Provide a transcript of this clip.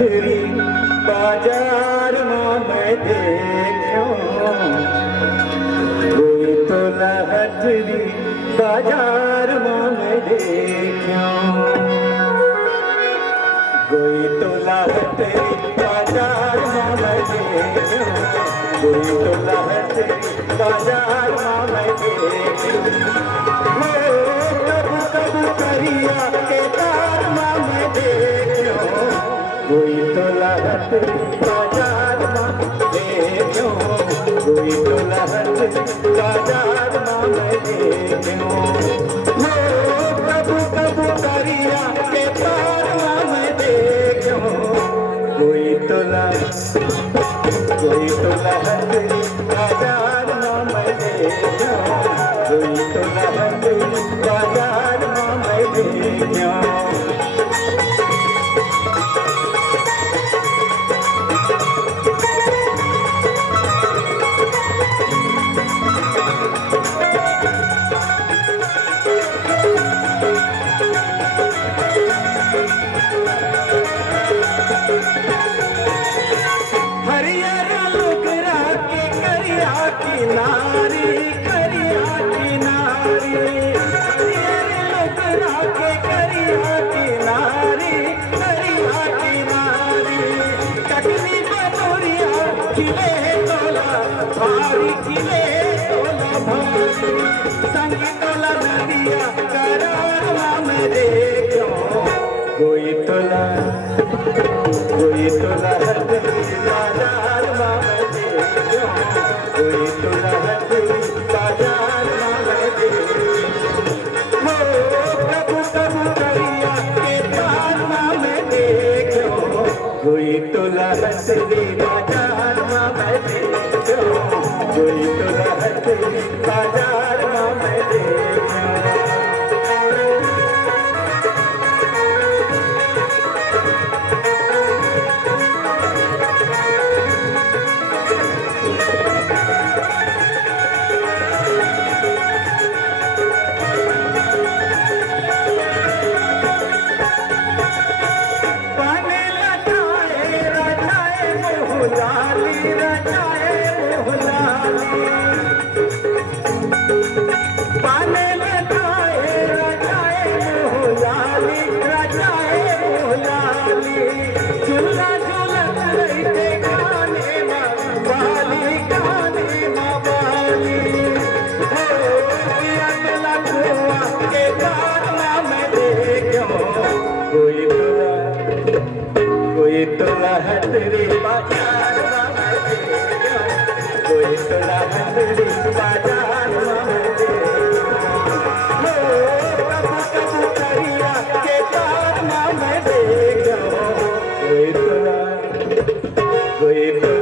हथरी बाजार में देखो कोई तो हथरी बाजार में देखो कोई तो हथरी बाजार में देखो कोई तो हथरी बाजार में देखो कब करिया के तार में देखो कोई तो लहत बाजार में देखो कोई तो लहत बाजार में देखो कब करिया के तार में देखो कोई तो लहत बाजार में देखो कोई तो लहत बाजार में देखो किनारी करिया किनारी लोकरा के करिया किनारी करिया किनारी कटनी बदोरिया खिले तोला भारी खिले तोला भारी संग तोला नदिया करारा में देखो कोई तोला बाजार में देखो कोई तो लहत बाजार में देखो कब करिया के तार में देखो कोई तो लहत बाजार में देखो कोई तो लहत बाजार में देखो कोई तो लहतरी बाजार में देखो कोई तो लहतरी बाजार में देखो कब करिया के तार में देखो कोई तो